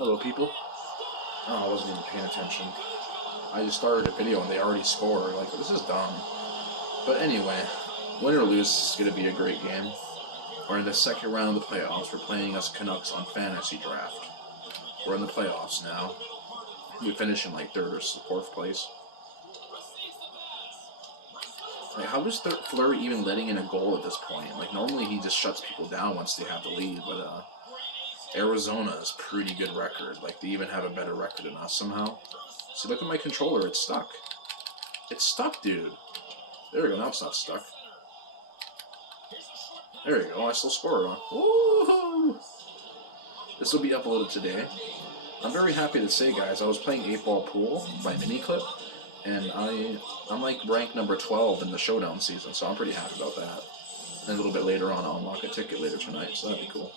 Hello, people. Oh, I wasn't even paying attention. I just started a video and they already scored. Like, this is dumb. But anyway, win or lose, this is going to be a great game. We're in the second round of the playoffs. We're playing us Canucks on Fantasy Draft. We're in the playoffs now. We finish in like third or fourth place. Like, how is Fleury even letting in a goal at this point? Like, normally he just shuts people down once they have the lead, but Arizona's pretty good record. Like, they even have a better record than us somehow. See, look at my controller. It's stuck. It's stuck, dude. There we go. Now it's not stuck. There we go. I still score on. Woohoo! This will be uploaded today. I'm very happy to say, guys, I was playing 8-Ball Pool by Miniclip, and I'm like ranked number 12 in the Showdown season, so I'm pretty happy about that. And a little bit later on, I'll unlock a ticket later tonight, so that'd be cool.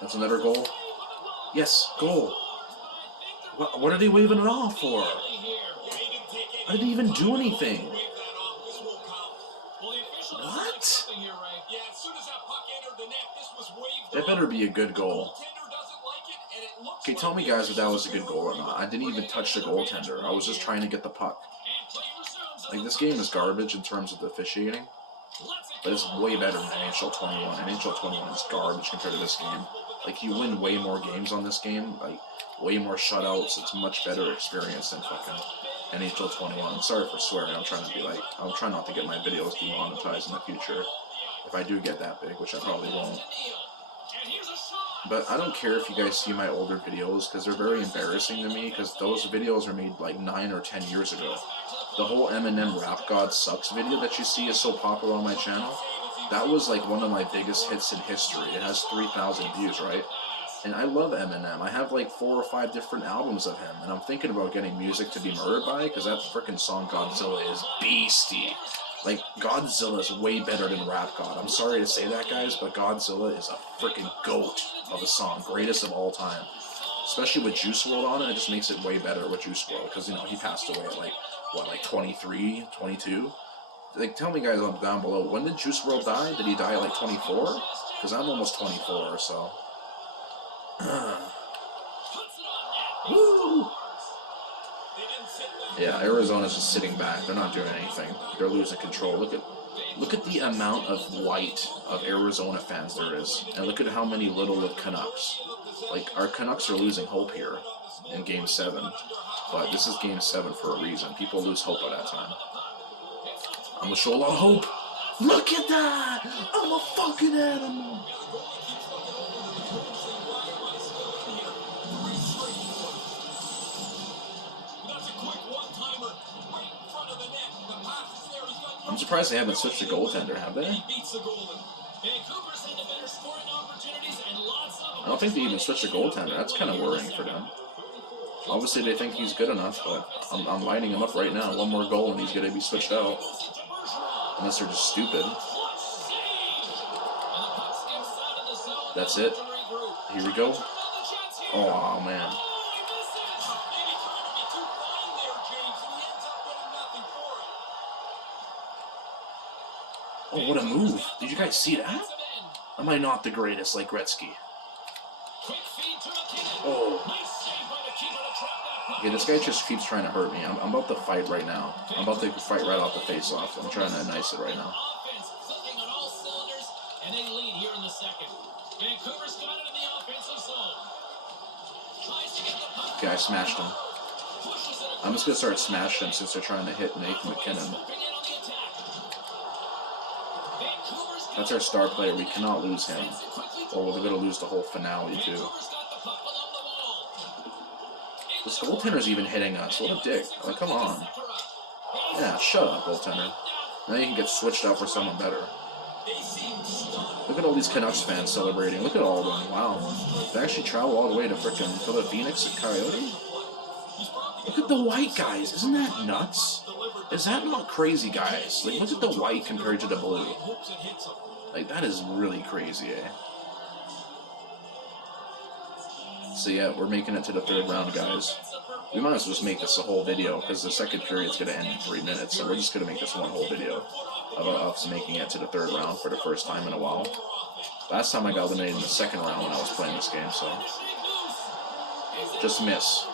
That's another goal. Yes, goal. What are they waving it off for? I didn't even do anything. What? That better be a good goal. Okay, tell me, guys, if that was a good goal or not. I didn't even touch the goaltender. I was just trying to get the puck. Like, this game is garbage in terms of the officiating, but it's way better than NHL 21. NHL 21 is garbage compared to this game. Like, you win way more games on this game, like, way more shutouts. It's much better experience than fucking NHL 21. I'm sorry for swearing. I'm trying not to get my videos demonetized in the future. If I do get that big, which I probably won't. But I don't care if you guys see my older videos, because they're very embarrassing to me, because those videos are made like 9 or 10 years ago. The whole Eminem Rap God Sucks video that you see is so popular on my channel. That was like one of my biggest hits in history. It has 3,000 views, right? And I love Eminem. I have like 4 or 5 different albums of him, and I'm thinking about getting Music to Be Murdered By, because that freaking song Godzilla is beastie. Like, Godzilla is way better than Rap God. I'm sorry to say that, guys, but Godzilla is a freaking goat of a song, greatest of all time. Especially with Juice WRLD on it, it just makes it way better with Juice WRLD, because, you know, he passed away at like, what, like 23, 22? Like, tell me, guys, down below, when did Juice WRLD die? Did he die at like 24? Because I'm almost 24, so... Woo! Yeah, Arizona's just sitting back. They're not doing anything. They're losing control. Look at the amount of white of Arizona fans there is, and look at how many little of Canucks. Like, our Canucks are losing hope here in Game 7, but this is Game 7 for a reason. People lose hope at that time. I'm gonna show a lot of hope. Look at that! I'm a fucking animal. I'm surprised they haven't switched to goaltender, have they? I don't think they even switched to goaltender. That's kind of worrying for them. Obviously, they think he's good enough, but I'm lining him up right now. One more goal and he's going to be switched out. Unless they're just stupid. That's it. Here we go. Oh, man. Oh, what a move. Did you guys see that? Am I not the greatest like Gretzky? Oh. Okay, this guy just keeps trying to hurt me. I'm about to fight right now. I'm about to fight right off the face-off. I'm trying to nice it right now. Okay, I smashed him. I'm just going to start smashing him since they're trying to hit Nate McKinnon. That's our star player. We cannot lose him. Or we're going to lose the whole finale, too. This goaltender's even hitting us. What a dick. Like, come on. Yeah, shut up, goaltender. Now you can get switched out for someone better. Look at all these Canucks fans celebrating. Look at all of them. Wow. They actually travel all the way to frickin' Phoenix and Coyote? Look at the white, guys. Isn't that nuts? Is that not crazy, guys? Like, look at the white compared to the blue. Like, that is really crazy, eh? So yeah, we're making it to the third round, guys. We might as well just make this a whole video because the second period's going to end in 3 minutes. So we're just going to make this one whole video of us making it to the third round for the first time in a while. Last time I got eliminated in the second round when I was playing this game, so just miss.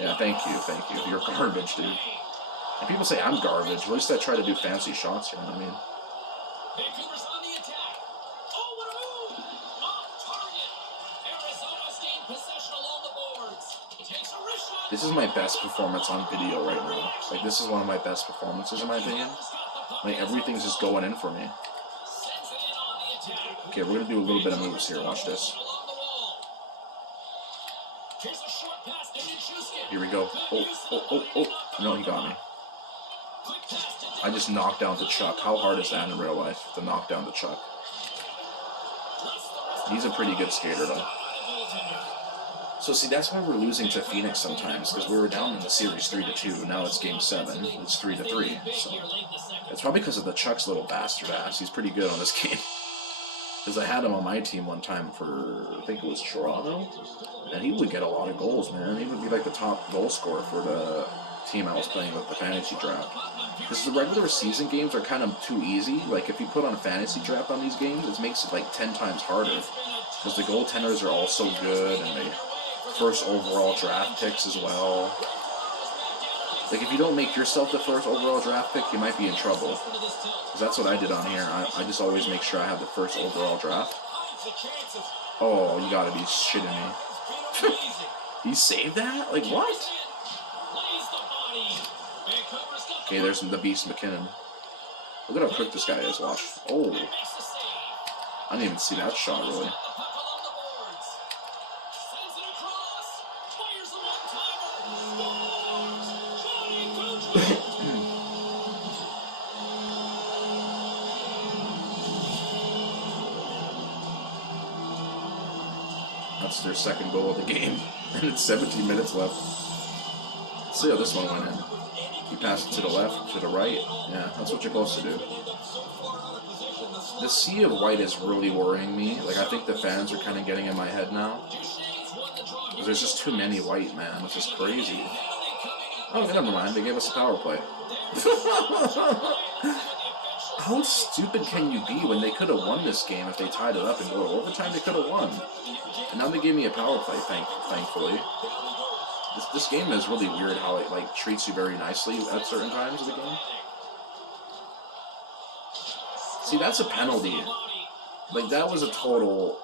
Yeah, thank you. You're garbage, dude. And people say I'm garbage. At least I try to do fancy shots, you know what I mean? Vancouver's on the attack. Oh, what a move! Off target. Arizona's gained possession along the boards. Takes a wrist shot. This is my best performance on video right now. Like, this is one of my best performances, in my opinion. Like, everything's just going in for me. Okay, we're going to do a little bit of moves here. Watch this. Here we go. Oh. No, he got me. I just knocked down the Chuck. How hard is that in real life, to knock down the Chuck? He's a pretty good skater, though. So, see, that's why we're losing to Phoenix sometimes, because we were down in the series 3-2. Now it's Game 7. It's 3-3. So, it's probably because of the Chuck's little bastard ass. He's pretty good on this game. Because I had him on my team one time for, I think it was Toronto, and he would get a lot of goals, man. He would be like the top goal scorer for the team I was playing with the fantasy draft. Because the regular season games are kind of too easy. Like, if you put on a fantasy draft on these games, it makes it like 10 times harder. Because the goaltenders are all so good, and they first overall draft picks as well. Like, if you don't make yourself the first overall draft pick, you might be in trouble. Because that's what I did on here. I just always make sure I have the first overall draft. Oh, you gotta be shitting me. He saved that? Like, what? Okay, there's the Beast McKinnon. Look at how quick this guy is, watch. Oh. I didn't even see that shot, really. That's their second goal of the game, and it's 17 minutes left. Let's see how this one went in. You pass it to the left, to the right. Yeah, that's what you're supposed to do. The sea of white is really worrying me. Like, I think the fans are kind of getting in my head now. Because there's just too many white, man. It's just crazy. Oh, never mind. They gave us a power play. How stupid can you be when they could have won this game if they tied it up and go to overtime? They could have won. And now they gave me a power play, thankfully. This game is really weird how it like treats you very nicely at certain times of the game. See, that's a penalty. Like, that was a total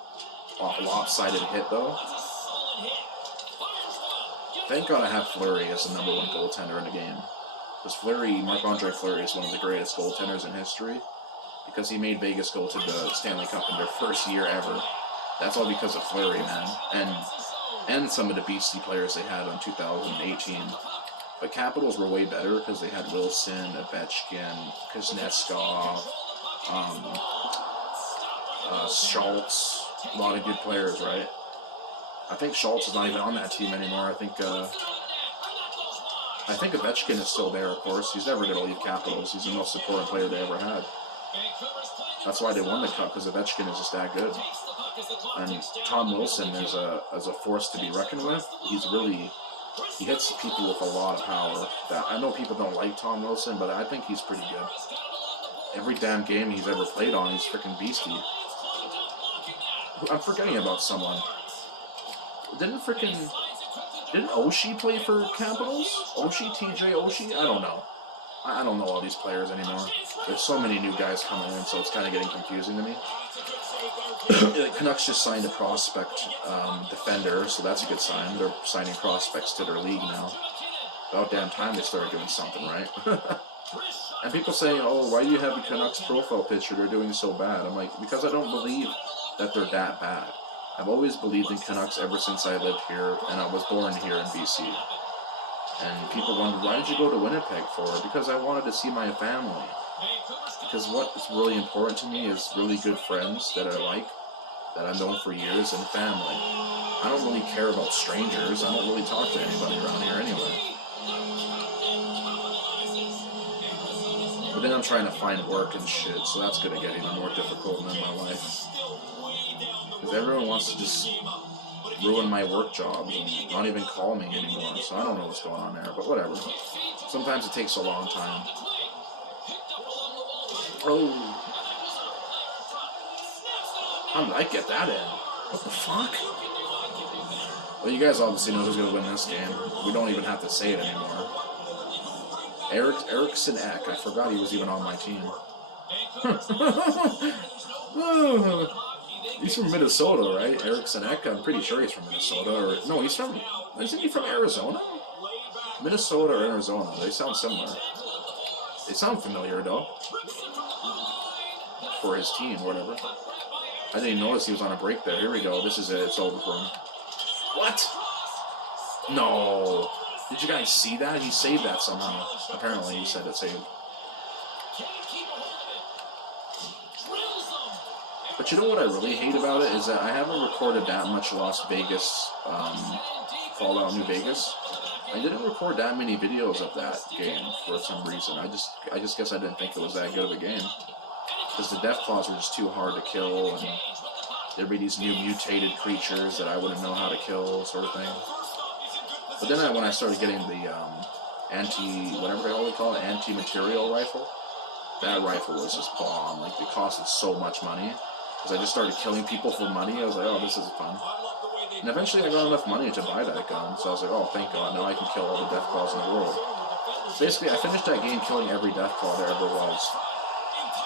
lopsided hit, though. Thank God I have Fleury as the #1 goaltender in the game. Because Marc-Andre Fleury is one of the greatest goaltenders in history. Because he made Vegas go to the Stanley Cup in their first year ever. That's all because of Fleury, man. And some of the beastly players they had in 2018. But Capitals were way better because they had Wilson, Ovechkin, Kuznetsov, Schultz, a lot of good players, right? I think Schultz is not even on that team anymore. I think Ovechkin is still there, of course. He's never going to leave Capitals. He's the most important player they ever had. That's why they won the Cup, because Ovechkin is just that good. And Tom Wilson is a force to be reckoned with. He hits people with a lot of power. I know people don't like Tom Wilson, but I think he's pretty good. Every damn game he's ever played on, he's freaking beastie. I'm forgetting about someone. Didn't Oshie play for Capitals? TJ Oshie? I don't know. I don't know all these players anymore. There's so many new guys coming in, so it's kind of getting confusing to me. The Canucks just signed a prospect defender, so that's a good sign. They're signing prospects to their league now. About damn time they started doing something, right? And people saying, oh, why do you have a Canucks profile picture? They're doing so bad. I'm like, because I don't believe that they're that bad. I've always believed in Canucks ever since I lived here, and I was born here in BC. And people wondered, why did you go to Winnipeg for? Because I wanted to see my family. Because what is really important to me is really good friends that I like, that I've known for years, and family. I don't really care about strangers. I don't really talk to anybody around here anyway. But then I'm trying to find work and shit, so that's going to get even more difficult in my life. Because everyone wants to just ruin my work jobs and not even call me anymore. So I don't know what's going on there, but whatever. Sometimes it takes a long time. Oh. How did I get that in? What the fuck? Well, you guys obviously know who's going to win this game. We don't even have to say it anymore. Eriksson Ek. I forgot he was even on my team. He's from Minnesota, right? Eriksson Ek. I'm pretty sure he's from Minnesota. Or no, isn't he from Arizona? Minnesota or Arizona. They sound similar. They sound familiar, though. For his team, whatever. I didn't notice he was on a break there. Here we go. This is it. It's over for him. What? No. Did you guys see that? He saved that somehow. Apparently, he said it saved. But you know what I really hate about it is that I haven't recorded that much Las Vegas, Fallout New Vegas. I didn't record that many videos of that game for some reason. I just guess I didn't think it was that good of a game. Because the Deathclaws were just too hard to kill, and there'd be these new mutated creatures that I wouldn't know how to kill, sort of thing. But then when I started getting the whatever the hell they call it, anti-material rifle, that rifle was just bomb. Like, it costed so much money. Because I just started killing people for money. I was like, oh, this is fun. And eventually I got enough money to buy that gun. So I was like, oh, thank God, now I can kill all the Deathclaws in the world. Basically, I finished that game killing every Deathclaw there ever was.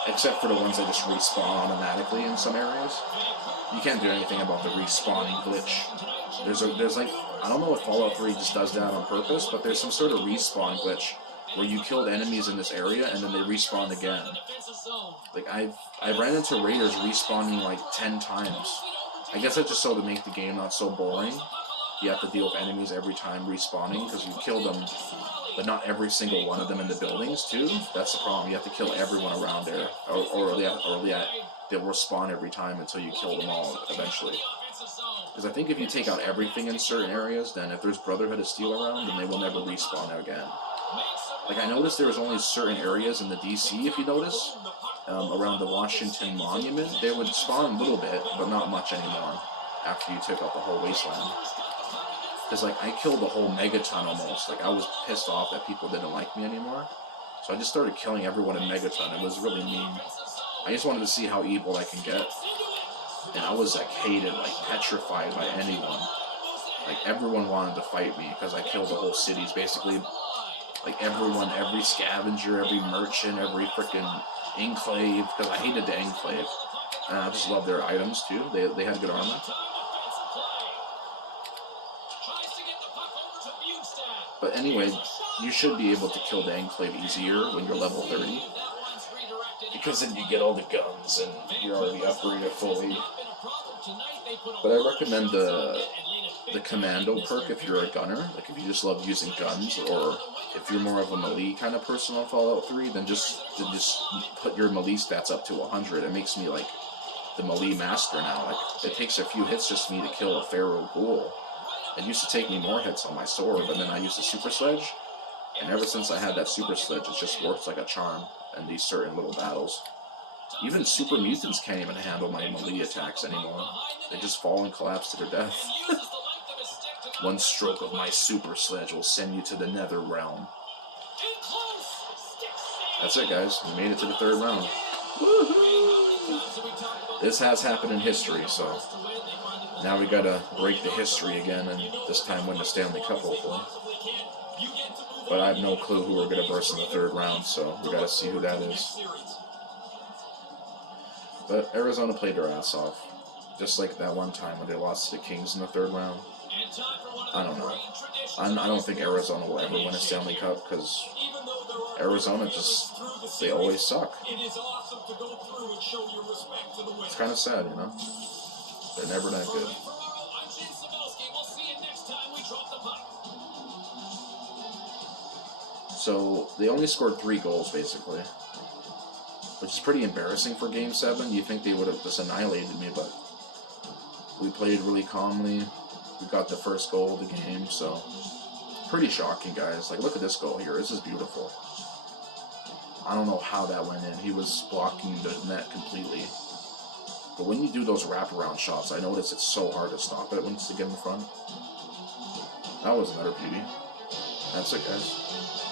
Except for the ones that just respawn automatically in some areas. You can't do anything about the respawning glitch. There's like, I don't know if Fallout 3 just does that on purpose, but there's some sort of respawn glitch where you killed enemies in this area and then they respawn again. Like, I've ran into raiders respawning like 10 times. I guess that's just so to make the game not so boring. You have to deal with enemies every time respawning because you kill them, but not every single one of them in the buildings too. That's the problem. You have to kill everyone around there, or they'll respawn every time until you kill them all eventually. Because I think if you take out everything in certain areas, then if there's Brotherhood of Steel around, then they will never respawn again. Like, I noticed there was only certain areas in the DC, if you notice, around the Washington Monument, they would spawn a little bit, but not much anymore after you took out the whole wasteland. Because, like, I killed the whole Megaton almost. Like, I was pissed off that people didn't like me anymore. So I just started killing everyone in Megaton. It was really mean. I just wanted to see how evil I can get. And I was, like, hated, like, petrified by anyone. Like, everyone wanted to fight me because I killed the whole cities, basically. Like, everyone, every scavenger, every merchant, every freaking enclave, because I hated the enclave. And I just loved their items, too. They had good armor. But anyway, you should be able to kill the enclave easier when you're level 30. Because then you get all the guns and you're already upgraded fully. But I recommend the commando perk if you're a gunner. Like, if you just love using guns, or if you're more of a melee kind of person on Fallout 3, then just put your melee stats up to 100. It makes me like the melee master now. Like, it takes a few hits just for me to kill a Pharaoh Ghoul. It used to take me more hits on my sword, but then I used a super sledge, and ever since I had that super sledge, it just works like a charm in these certain little battles. Even super mutants can't even handle my melee attacks anymore. They just fall and collapse to their death. One stroke of my super sledge will send you to the nether realm. That's it, guys. We made it to the 3rd round. Woohoo! This has happened in history, so now we gotta break the history again, and this time win the Stanley Cup, hopefully. But I have no clue who we're gonna verse in the 3rd round, so we gotta see who that is. But Arizona played their ass off, just like that one time when they lost to the Kings in the 3rd round. I don't know. I don't think Arizona will ever win a Stanley Cup, because Arizona they always suck. It's kind of sad, you know? They're never that good. So, they only scored 3 goals, basically. Which is pretty embarrassing for Game 7. You'd think they would have just annihilated me, but we played really calmly. We got the first goal of the game, so pretty shocking, guys. Like, look at this goal here. This is beautiful. I don't know how that went in. He was blocking the net completely. But when you do those wraparound shots, I notice it's so hard to stop it once you get in front. That was another beauty. That's it, guys.